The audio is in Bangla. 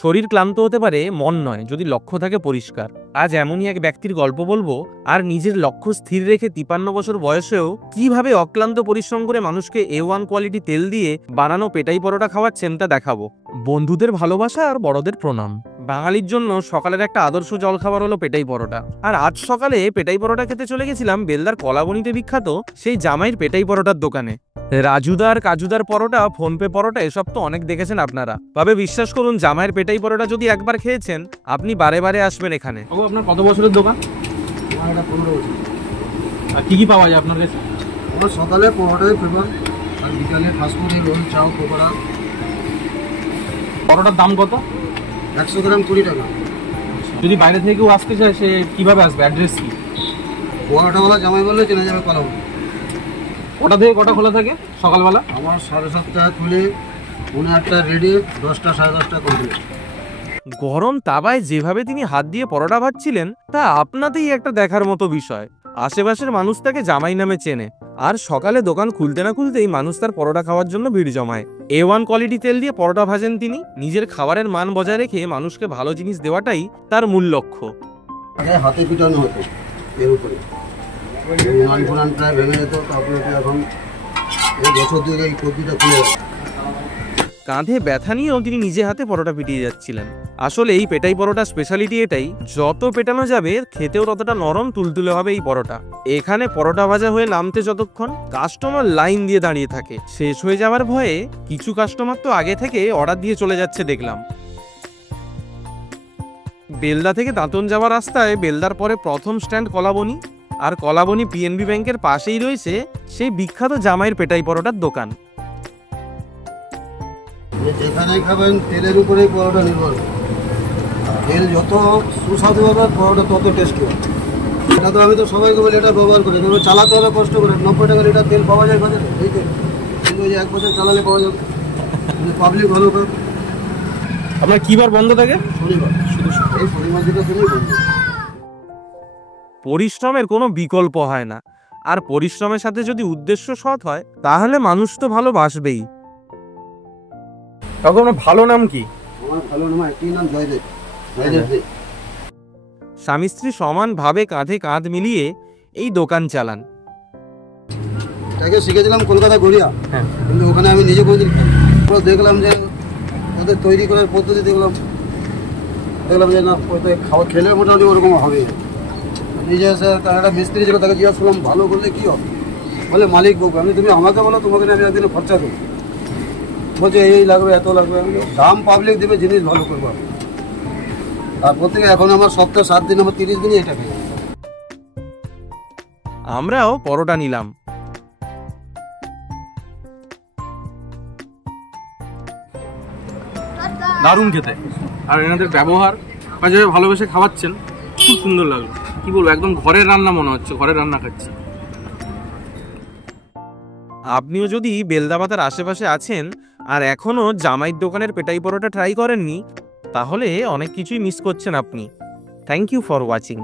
শরীর ক্লান্ত হতে পারে, মন নয়, যদি লক্ষ্য থাকে পরিষ্কার। আজ এমনই এক ব্যক্তির গল্প বলবো, আর নিজের লক্ষ্য স্থির রেখে 53 বছর বয়সেও কিভাবে অক্লান্ত পরিশ্রম করে মানুষকে A1 কোয়ালিটি তেল দিয়ে বানানো পেটাই পরোটা খাওয়াচ্ছেন তা দেখাবো। বন্ধুদের ভালোবাসা আর বড়দের প্রণাম। বাঙালির জন্য সকালের একটা আদর্শ জলখাবার হলো পেটাই পরোটা। আর আজ সকালে পেটাই পরোটা খেতে চলে গেছিলাম বেলদার কলাবনীতে বিখ্যাত সেই জামাইয়ের পেটাই পরোটার দোকানে। রাজুদার কাজুদার পরোটা, ফোনপে পরোটা এসব তো অনেক দেখেছেন আপনারা, তবে বিশ্বাস করুন জামাইয়ের পেটাই পরোটা যদি একবার খেয়েছেন আপনি বারে বারে আসবেন এখানে। আপনার কত বছরের দোকান? আমার এটা 15 বছর। আর কি কি পাওয়া যায় আপনার কাছে? আমার সকালে পরোটাই ফেভার, আর বিকালে ফাস্টফুডে রোল, চাও, পকোড়া। পরোটার দাম কত? 100 গ্রাম 20 টাকা। যদি বাইরে থেকে কেউ আসতে চায় সে কিভাবে আসবে, অ্যাড্রেস কি? পরোটাওয়ালা জামাই বললে চেনা যাবে কলাবনী। কটা থেকে কটা খোলা থাকে সকালবেলা? আমার 7:30 খুলে 8:30 রেডি, 10টা 10:30 কমপ্লিট। গরম তাওয়ায় যেভাবে তিনি হাত দিয়ে পরোটা ভাজছিলেন তা আপনাতেই একটা দেখার মতো বিষয়। আশেপাশের মানুষ তাকে জামাই নামে চেনে, আর সকালে দোকান খুলতে না খুলতেই মানুষ তার পরোটা খাওয়ার জন্য ভিড় জমায়। A1 কোয়ালিটি তেল দিয়ে পরোটা ভাজেন তিনি। নিজের খাবারের মান বজায় রেখে মানুষকে ভালো জিনিস দেওয়াটাই তার মূল লক্ষ্য। আগে হাতে পিটানো হতো এর উপরে, মান প্রায় ভেঙে যেত। তারপরে এখন এই বছর ধরে এই কপিটা খুলে গেছে। কাঁধে ব্যথা নিয়েও তিনি নিজে হাতে পরোটা পিটিয়ে যাচ্ছিলেন। আসলে এই পেটাই পরোটা স্পেশালিটি এটাই, যত পেটানো যাবে খেতেও ততটা নরম তুলতুলে হবে এই পরোটা। এখানে পরোটা ভাজা হয়ে নামতে যতক্ষণ কাস্টমার লাইন দিয়ে দাঁড়িয়ে থাকে, শেষ হয়ে যাওয়ার ভয়ে কিছু কাস্টমার তো আগে থেকে অর্ডার দিয়ে চলে যাচ্ছে দেখলাম। বেলদা থেকে দাঁতন যাওয়ার রাস্তায় বেলদার পরে প্রথম স্ট্যান্ড কলাবনী, আর কলাবনী PNB ব্যাংকের পাশেই রয়েছে সেই বিখ্যাত জামাইয়ের পেটাই পরোটার দোকান। যেখানেই খাবেন তেলের উপরেই পরোটা নির্ভর। তেল যত সুস্বাদু হবে পরোটা তত টেস্টি হবে। এটা তো আমি তো সবাইকে বলি এটা ব্যবহার করি, তবে চালাতে হবে কষ্ট করে। 90 টাকা লিটার তেল পাওয়া যায় বাজারে, এই তেল কিন্তু ওই 1 বছর চালালে পাওয়া যাবে। পাবলিক ভালো করে। আপনার কি বার বন্ধ থাকে? শনিবার, শুধু এই শনিবার দিকে বন্ধ। পরিশ্রমের কোনো বিকল্প হয় না, আর পরিশ্রমের সাথে যদি উদ্দেশ্য সৎ হয় তাহলে মানুষ তো ভালোবাসবেই। তখন আপনার ভালো নাম কি? আমার ভালো নাম একই নাম, জয়দেব। জয়দেব দে। স্বামী স্ত্রী সমানভাবে কাঁধে কাঁধ মিলিয়ে এই দোকান চালান। এটাকে শিখেছিলাম কলকাতা গড়িয়া, কিন্তু ওখানে আমি নিজে কোনোদিন দেখলাম যে ওদের তৈরি করার পদ্ধতি দেখলাম যে না খাওয়া খেলে মোটামুটি ওরকম হবে। নিজে এসে তার একটা মিস্ত্রি ছিল, তাকে জিজ্ঞাসা করলাম ভালো করলে কী হবে, বলে মালিক বলবো। আমি তুমি আমাকে বলো, তোমাকে আমি একদিনে খরচা দেবো। বলছে এই লাগবে, এত লাগবে। আমি দাম পাবলিক দেবে, জিনিস ভালো করবো। তারপর থেকে এখন আমার সপ্তাহে 7 দিন, আমার 30 দিনই এটা খেয়ে। আমরাও পরোটা নিলাম। দারুণ খেতে, আর এনাদের ব্যবহার বা যেভাবে ভালোবেসে খাওয়াচ্ছেন খুব সুন্দর লাগলো। কি বলবো, একদম ঘরের রান্না মনে হচ্ছে, ঘরের রান্না খাচ্ছি। আপনিও যদি বেলদাবাতার আশেপাশে আছেন আর এখনও জামাইয়ের দোকানের পেটাই পরোটা ট্রাই করেননি, তাহলে অনেক কিছুই মিস করছেন আপনি। Thank you for watching.